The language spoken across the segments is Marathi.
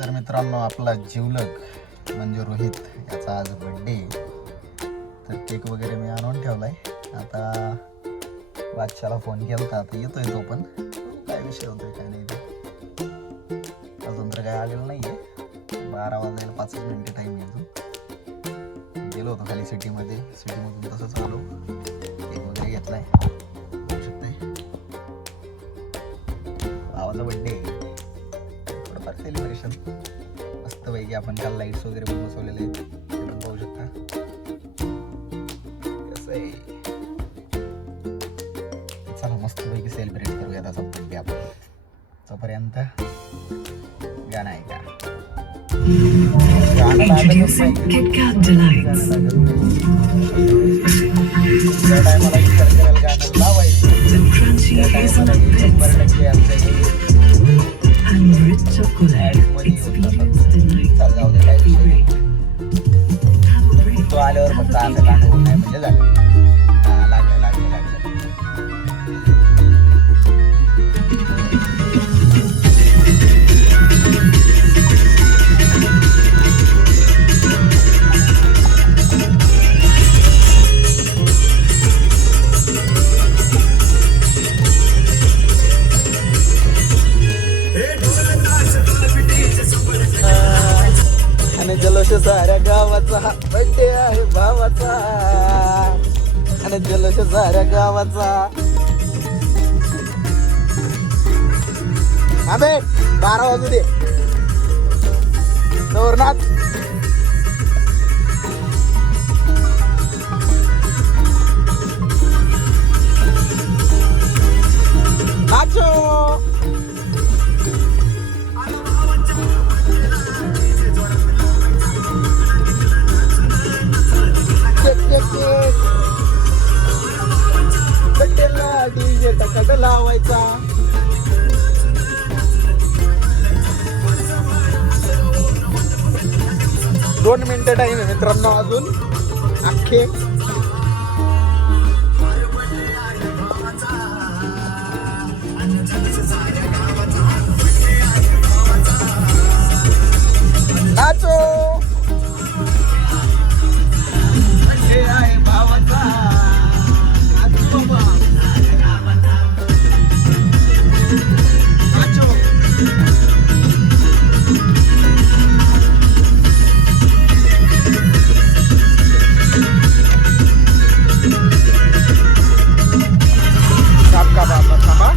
तर मित्रांनो, आपला जीवलग म्हणजे रोहित याचा आज बड्डे. तर केक वगैरे मी आणून ठेवलाय. आता बादशाला फोन केला, आता येतोय तो पण. काय विषय होतोय काय नाही ते अजून तर काय आलेलं नाहीये. 12 वाजायला 5 मिनिटं टाईम येतो. गेलो होतो खाली सिटीमध्ये, सिटीमधून तसंच आलो, केक वगैरे घेतलाय. बघू शकताय भावाचा बड्डे, थोडंफार सेलिब्रेशन मस्तपैकी. आपण काल लाईट्स वगैरे पण बसवलेले आहेत, ते पण पाहू शकता कसं आहे. चला मस्तपैकी सेलिब्रेट करूया त्याचा बड्डे आपण. तोपर्यंत गाणं ऐका. Introducing KitKat Delights. त्या टायमाला विचार करायला गाणं लावायचं. The crunchy hazelnut bits and rich chocolate. Experience delight. जाऊ दे, काय Be विषय नाही. great. Have a break. तो आल्यावर फक्त असं गाणं होत नाही म्हणजे झालं. लागलं. आणि जल्लोष साऱ्या गावाचा, बड्डे आहे भावाचा. आणि जल्लोष साऱ्या गावाचा. अबे 12 वाजू दे नाथ. नाचो. बड्डेला डीजे टकाट लावायचा. दोन मिनिटं टाइम आहे मित्रांनो अजून अख्खे. नाचो. बड्डे आहे भावाचा. नाचो बाबा. नाचो. का बाबा थांबा.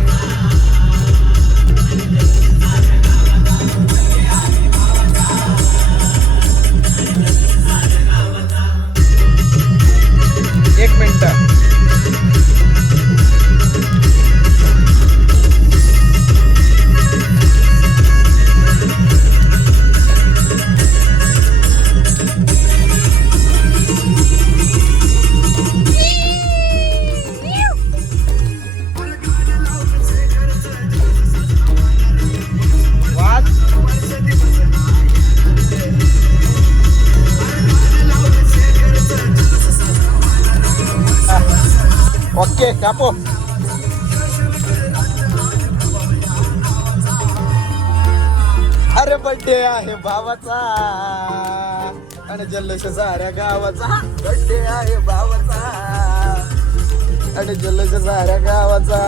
एक मिनिट. ओके कापो. अरे बड्डे आहे भावाचा आणि जल्लोष साऱ्या गावाचा. बड्डे आहे भावाचा आणि जल्लोष साऱ्या गावाचा.